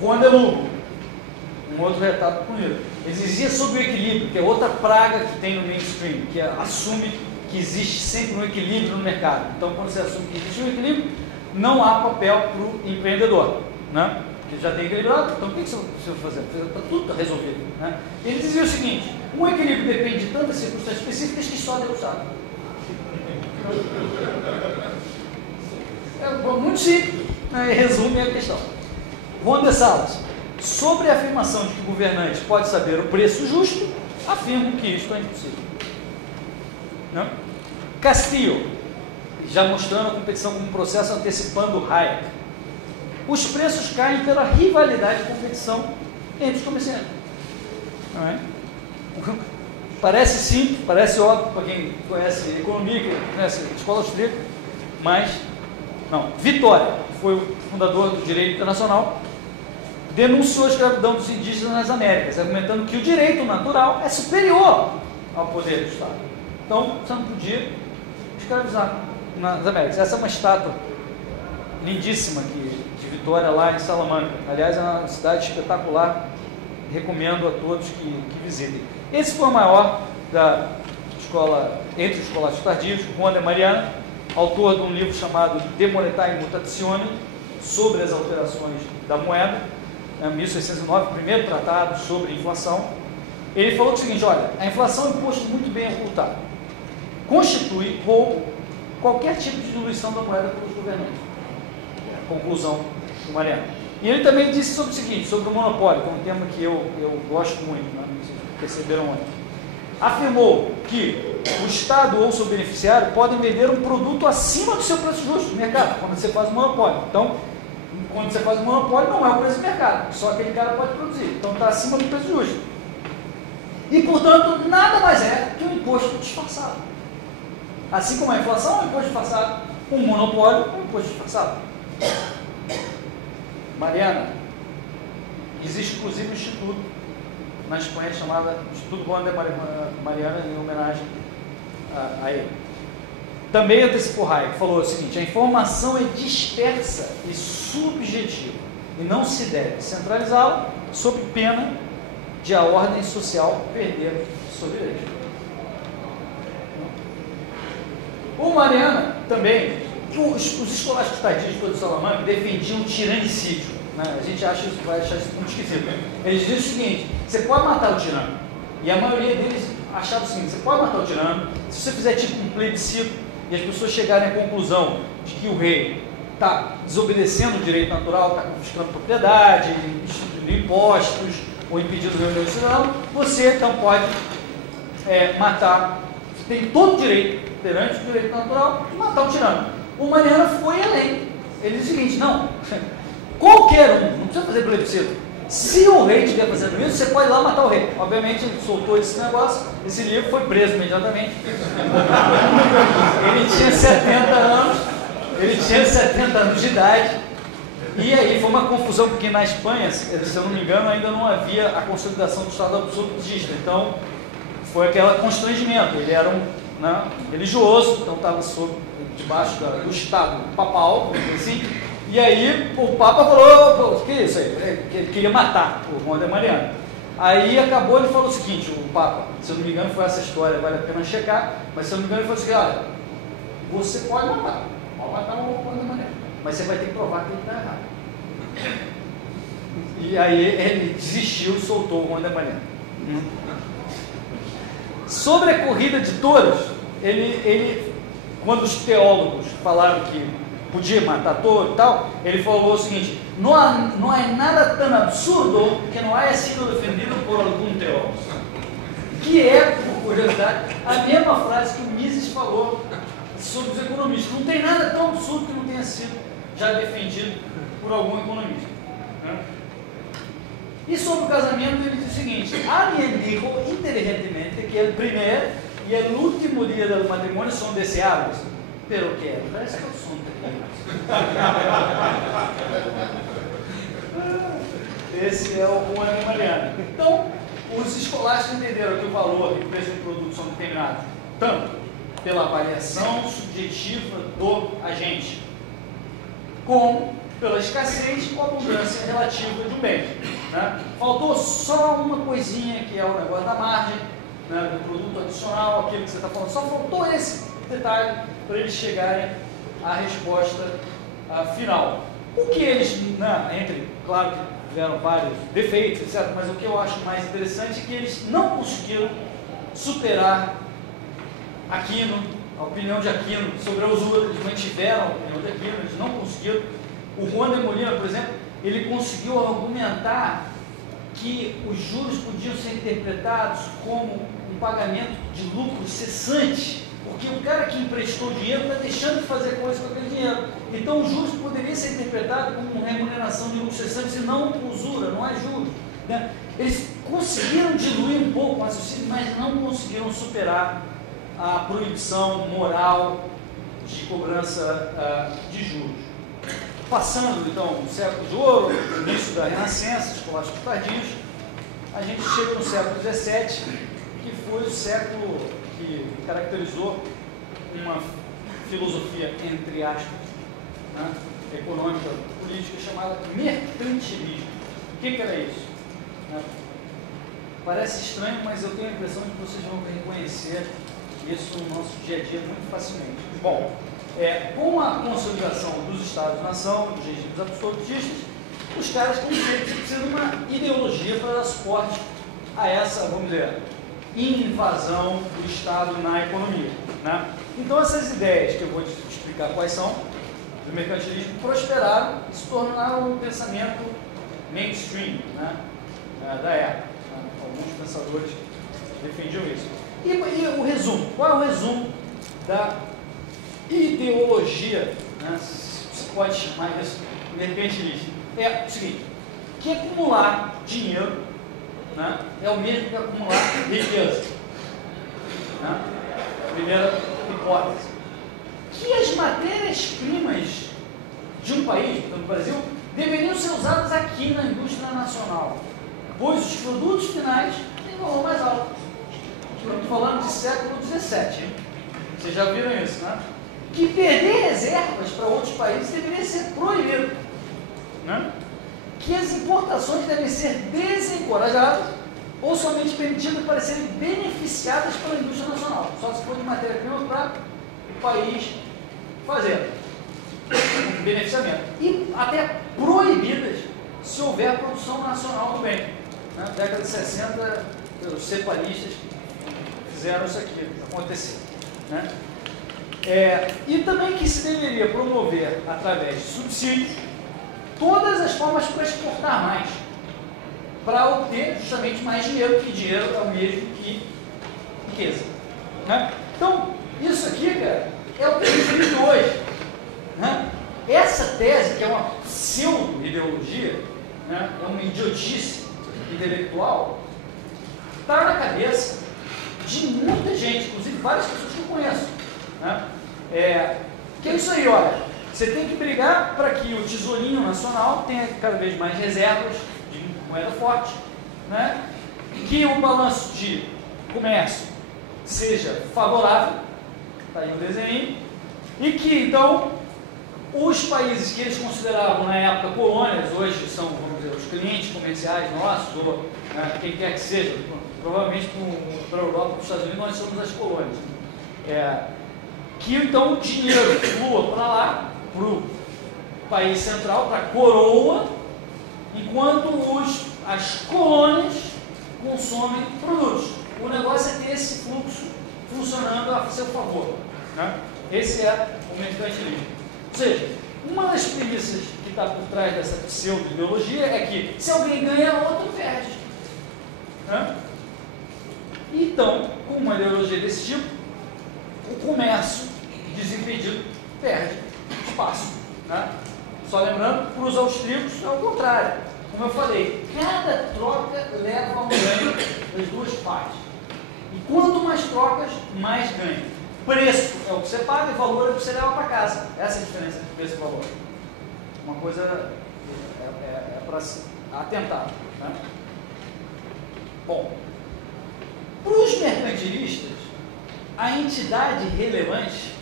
Juan de Lugo, um outro retrato bonito. Ele dizia sobre o equilíbrio, que é outra praga que tem no mainstream, que assume que existe sempre um equilíbrio no mercado. Então, quando você assume que existe um equilíbrio, não há papel para o empreendedor, né? Porque já tem equilibrado, então o que você vai fazer? Está tudo resolvido, né? Ele dizia o seguinte: um equilíbrio depende de tantas circunstâncias específicas que só Deus sabe. É muito simples, né? Resume a questão. Juan de Salas, sobre a afirmação de que o governante pode saber o preço justo, afirmo que isto é impossível. Não? Castillo, já mostrando a competição como um processo antecipando Hayek. Os preços caem pela rivalidade e competição entre os comerciantes. Não é? Parece simples, parece óbvio para quem conhece economia, que conhece a escola austríaca, mas não. Vitória, que foi o fundador do direito internacional, denunciou a escravidão dos indígenas nas Américas, argumentando que o direito natural é superior ao poder do Estado. Então, você não podia escravizar nas Américas. Essa é uma estátua lindíssima de Vitória, lá em Salamanca. Aliás, é uma cidade espetacular, recomendo a todos que visitem. Esse foi o maior da escola, entre os escolares tardios, Juan de Mariana, autor de um livro chamado De Monetae Mutatione, sobre as alterações da moeda, 1609, primeiro tratado sobre inflação. Ele falou o seguinte: olha, a inflação é um imposto muito bem ocultado, constitui roubo qualquer tipo de diluição da moeda pelos governantes. Conclusão do Mariano. E ele também disse sobre o seguinte, sobre o monopólio, que é um tema que eu gosto muito, né? Vocês perceberam ontem. Afirmou que o Estado ou seu beneficiário podem vender um produto acima do seu preço justo no mercado, quando você faz um monopólio. Então, quando você faz um monopólio, não é o preço do mercado, só aquele cara pode produzir. Então, está acima do preço justo. E, portanto, nada mais é que um imposto disfarçado. Assim como a inflação é um imposto disfarçado, um monopólio é um imposto disfarçado. Mariana, existe inclusive um instituto na Espanha chamado Instituto Juan de Mariana, em homenagem a ele. Também antecipou Hayek, falou o seguinte: a informação é dispersa e subjetiva e não se deve centralizá-la sob pena de a ordem social perder sua direito. O Mariana também, os escolásticos tardios de Salamanca defendiam o tiranicídio, né? A gente vai achar isso muito esquisito. Eles diziam o seguinte: você pode matar o tirano, e a maioria deles achava o seguinte: você pode matar o tirano se você fizer tipo um plebiscito e as pessoas chegarem à conclusão de que o rei está desobedecendo o direito natural, está confiscando propriedade, instituindo impostos ou impedindo reunião nacional, você então pode matar. Você tem todo o direito, perante o direito natural, de matar o tirano. O Mariana foi além. Ele diz o seguinte: não, qualquer um, não precisa fazer plebiscito. Se o rei estiver fazendo isso, você pode ir lá matar o rei. Obviamente, ele soltou esse negócio, esse livro, foi preso imediatamente. Ele tinha 70 anos de idade. E aí foi uma confusão, porque na Espanha, se eu não me engano, ainda não havia a consolidação do Estado absolutista. Então, foi aquele constrangimento. Ele era um religioso, então estava debaixo do Estado papal, assim. E aí o Papa falou: o que é isso aí? Que ele queria matar o Juan de Mariana. Aí acabou, ele falou o seguinte: o Papa, se eu não me engano foi essa história, vale a pena checar, mas se eu não me engano ele falou assim: olha, você pode matar o Juan de Mariana, mas você vai ter que provar que ele está errado. E aí ele desistiu e soltou o Juan de Mariana. Sobre a corrida de touros, ele, quando os teólogos falaram que podia matar touro e tal, ele falou o seguinte: não há nada tão absurdo que não haya sido defendido por algum teólogo. Que é, por curiosidade, a mesma frase que o Mises falou sobre os economistas. Não tem nada tão absurdo que não tenha sido já defendido por algum economista, né? E sobre o casamento, ele diz o seguinte: alguém dijo inteligentemente que o primeiro e o último dia do matrimônio são deseáveis, pero que el resto são terríveis. Esse é o Juan de Mariana. Então, os escolásticos entenderam que o valor e o preço do produto são determinados tanto pela variação subjetiva do agente, como pela escassez ou abundância relativa de um bem. Né? Faltou só uma coisinha, que é o negócio da margem, né, do produto adicional, aquilo que você está falando. Só faltou esse detalhe para eles chegarem à resposta final. O que eles, né, claro que tiveram vários defeitos, etc., mas o que eu acho mais interessante é que eles não conseguiram superar Aquino, a opinião de Aquino sobre a usura. Eles mantiveram a opinião de Aquino, eles não conseguiram. O Juan de Molina, por exemplo, ele conseguiu argumentar que os juros podiam ser interpretados como um pagamento de lucro cessante, porque o cara que emprestou dinheiro está deixando de fazer coisa com aquele dinheiro. Então, os juros poderiam ser interpretados como remuneração de lucro cessante e não usura, não é juros. Né? Eles conseguiram diluir um pouco o raciocínio, mas não conseguiram superar a proibição moral de cobrança de juros. Passando, então, o século de ouro, o início da Renascença, escolásticos tardios, a gente chega no século XVII, que foi o século que caracterizou uma filosofia, entre aspas, né, econômica, política, chamada mercantilismo. O que era isso? Parece estranho, mas eu tenho a impressão de que vocês vão reconhecer isso no nosso dia a dia muito facilmente. Bom, com a consolidação dos Estados-nação, dos regimes absolutistas, os caras precisam de uma ideologia para dar suporte a essa, vamos dizer, invasão do Estado na economia. Né? Então, essas ideias, que eu vou te explicar quais são, do mercantilismo, prosperaram e se tornaram um pensamento mainstream, né, da época. Né? Alguns pensadores defendiam isso. E o resumo? Qual é o resumo da ideologia, né, se pode chamar isso, mercantilista? É o seguinte, que acumular dinheiro, né, é o mesmo que acumular riqueza. Né? Primeira hipótese. Que as matérias-primas de um país, no Brasil, deveriam ser usadas aqui na indústria nacional, pois os produtos finais têm valor mais alto. Estamos falando de século XVII, hein? Vocês já viram isso, né? Que perder reservas para outros países deveria ser proibido, né? Que as importações devem ser desencorajadas ou somente permitidas para serem beneficiadas pela indústria nacional, só se for de matéria-prima para o país fazer beneficiamento, e até proibidas se houver produção nacional do bem. Na década de 60, os ceparistas fizeram isso aqui acontecer. Né? E também que se deveria promover, através de subsídios, todas as formas para exportar mais, para obter justamente mais dinheiro, porque dinheiro é o mesmo que riqueza. Né? Então, isso aqui, cara, é o que a gente vive hoje. Né? Essa tese, que é uma pseudo-ideologia, né, é uma idiotice intelectual, está na cabeça de muita gente, inclusive várias pessoas que eu conheço. Né? Que é isso aí, olha, você tem que brigar para que o tesourinho nacional tenha cada vez mais reservas de moeda forte, né? Que o balanço de comércio seja favorável, está aí o desenho, e que então os países que eles consideravam na época colônias, hoje são, vamos dizer, os clientes comerciais nossos, ou quem quer que seja, provavelmente para a Europa, para os Estados Unidos, nós somos as colônias. Que então o dinheiro flua para lá, para o país central, para a coroa, enquanto as colônias consomem produtos. O negócio é ter esse fluxo funcionando a seu favor. Né? Esse é o mercantilismo. Ou seja, uma das premissas que está por trás dessa pseudo-ideologia é que se alguém ganha, outro perde. Né? Então, com uma ideologia desse tipo, o comércio desimpedido perde espaço. Né? Só lembrando, para os austríacos é o contrário. Como eu falei, cada troca leva a um ganho das duas partes. E quanto mais trocas, mais ganho. Preço é o que você paga e valor é o que você leva para casa. Essa é a diferença entre preço e valor. Uma coisa é para se atentar. Né? Bom, para os mercantilistas, a entidade relevante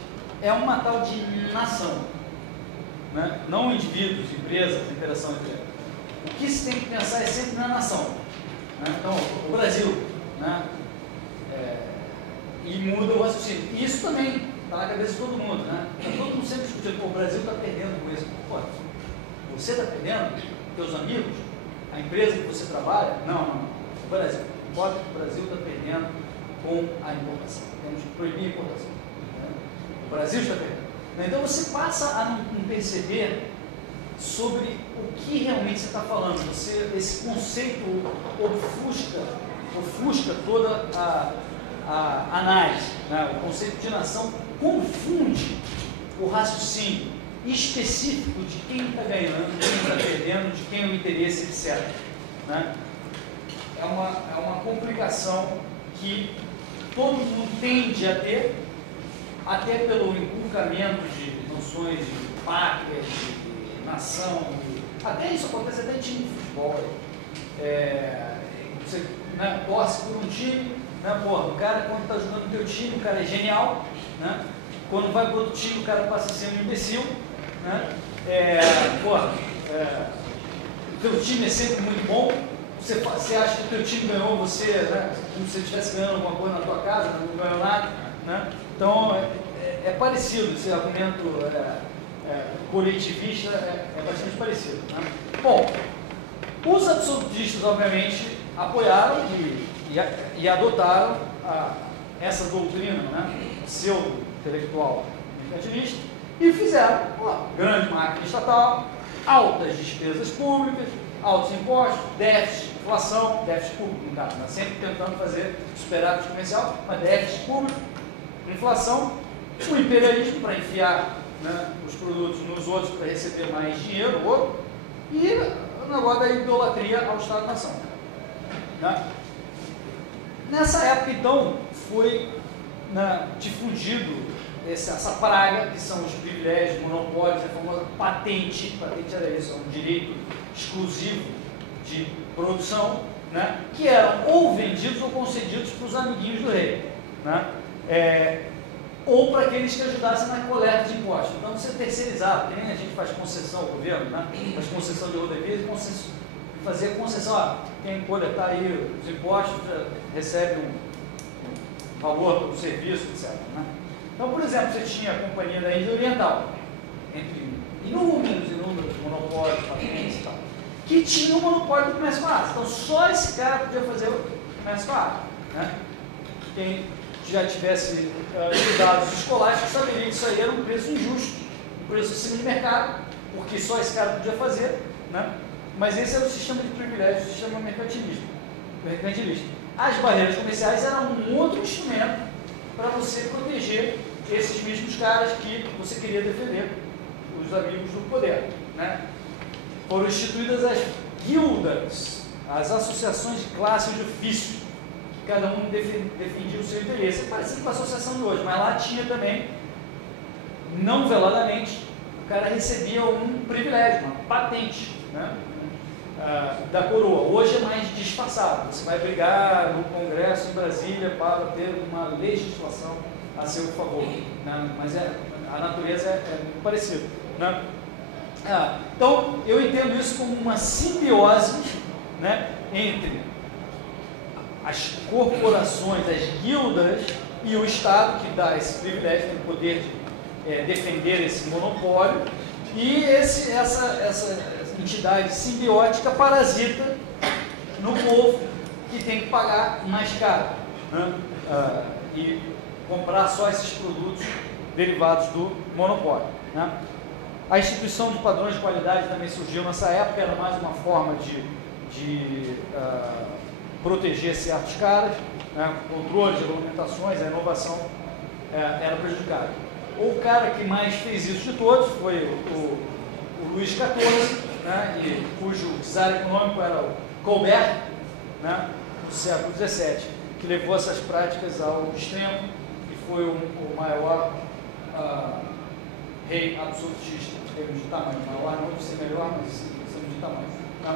é uma tal de nação. né? Não indivíduos, empresas, interação entre elas. O que se tem que pensar é sempre na nação. Né? Então, o Brasil, né? E muda o raciocínio. E isso também está na cabeça de todo mundo. Né? Tá todo mundo sempre discutindo, o Brasil está perdendo com isso. Pô, você está perdendo? Teus amigos? A empresa que você trabalha? Não. O Brasil. Importa que o Brasil está perdendo com a importação. Temos que proibir a importação. Né? O Brasil está perdendo. Então você passa a não perceber sobre o que realmente você está falando. Esse conceito ofusca toda a análise. Né? O conceito de nação confunde o raciocínio específico de quem está ganhando, de quem está perdendo, de quem é o interesse, etc. Né? É uma complicação que todo mundo tende a ter, até pelo inculcamento de noções de pátria, de nação, até isso acontece até em time de futebol. Você, né, torce por um time, né, o cara quando está jogando no teu time, o cara é genial, né, quando vai para outro time o cara passa a ser um imbecil, né, o teu time é sempre muito bom, você acha que o teu time ganhou, você, né, como se você estivesse ganhando alguma coisa na tua casa, não ganhou nada, né, então é parecido, esse argumento coletivista é bastante parecido. Né? Bom, os absolutistas, obviamente, apoiaram e adotaram essa doutrina, né, pseudo-intelectual mercantilista, e fizeram uma grande máquina estatal, altas despesas públicas, altos impostos, déficit, inflação, déficit público, no caso, né? Sempre tentando fazer superávit comercial, mas déficit público, inflação, o imperialismo para enfiar, né, os produtos nos outros para receber mais dinheiro, ouro, e o negócio da idolatria ao Estado-nação. Né? Nessa época, então, foi, né, difundido essa praga, que são os privilégios, monopólios, a famosa patente. Patente era isso, é um direito exclusivo de produção, né, que eram ou vendidos ou concedidos para os amiguinhos do rei. Né? Ou para aqueles que ajudassem na coleta de impostos. Então você terceirizava, que nem a gente faz concessão ao governo, né? Faz concessão de rodovias e fazia concessão, quem coletar aí os impostos recebe um valor pelo serviço, etc. Né? Então, por exemplo, você tinha a Companhia da Índia Oriental, entre inúmeros monopólios, patentes e tal, que tinha o monopólio do comércio com a Ásia. Então só esse cara podia fazer o comércio com a Ásia. Né? Quem já tivesse dados escolares que saberia que isso aí era um preço injusto, um preço acima de mercado, porque só esse cara podia fazer, né? Mas esse era o sistema de privilégios, o sistema mercantilista. As barreiras comerciais eram um outro instrumento para você proteger esses mesmos caras que você queria defender, os amigos do poder. Né? Foram instituídas as guildas, as associações de classes de ofício, cada um defendia o seu interesse. É parecido com a associação de hoje, mas lá tinha também, não veladamente, o cara recebia um privilégio, uma patente, né, da coroa. Hoje é mais disfarçado, você vai brigar no Congresso em Brasília para ter uma legislação a seu favor, né, mas a natureza é muito parecida. Né? Então, eu entendo isso como uma simbiose, né, entre as corporações, as guildas e o Estado, que dá esse privilégio, tem o poder de defender esse monopólio, e essa entidade simbiótica parasita no povo, que tem que pagar mais caro, né? E comprar só esses produtos derivados do monopólio. Né? A instituição de padrões de qualidade também surgiu nessa época, era mais uma forma de proteger certos caras, né? Controles, regulamentações, a inovação era prejudicada. O cara que mais fez isso de todos foi o Luís XIV, né? E cujo czar econômico era o Colbert, né? No século XVII, que levou essas práticas ao extremo e foi o maior rei absolutista em termos de tamanho. Maior não de ser melhor, mas em termos de tamanho. Tá?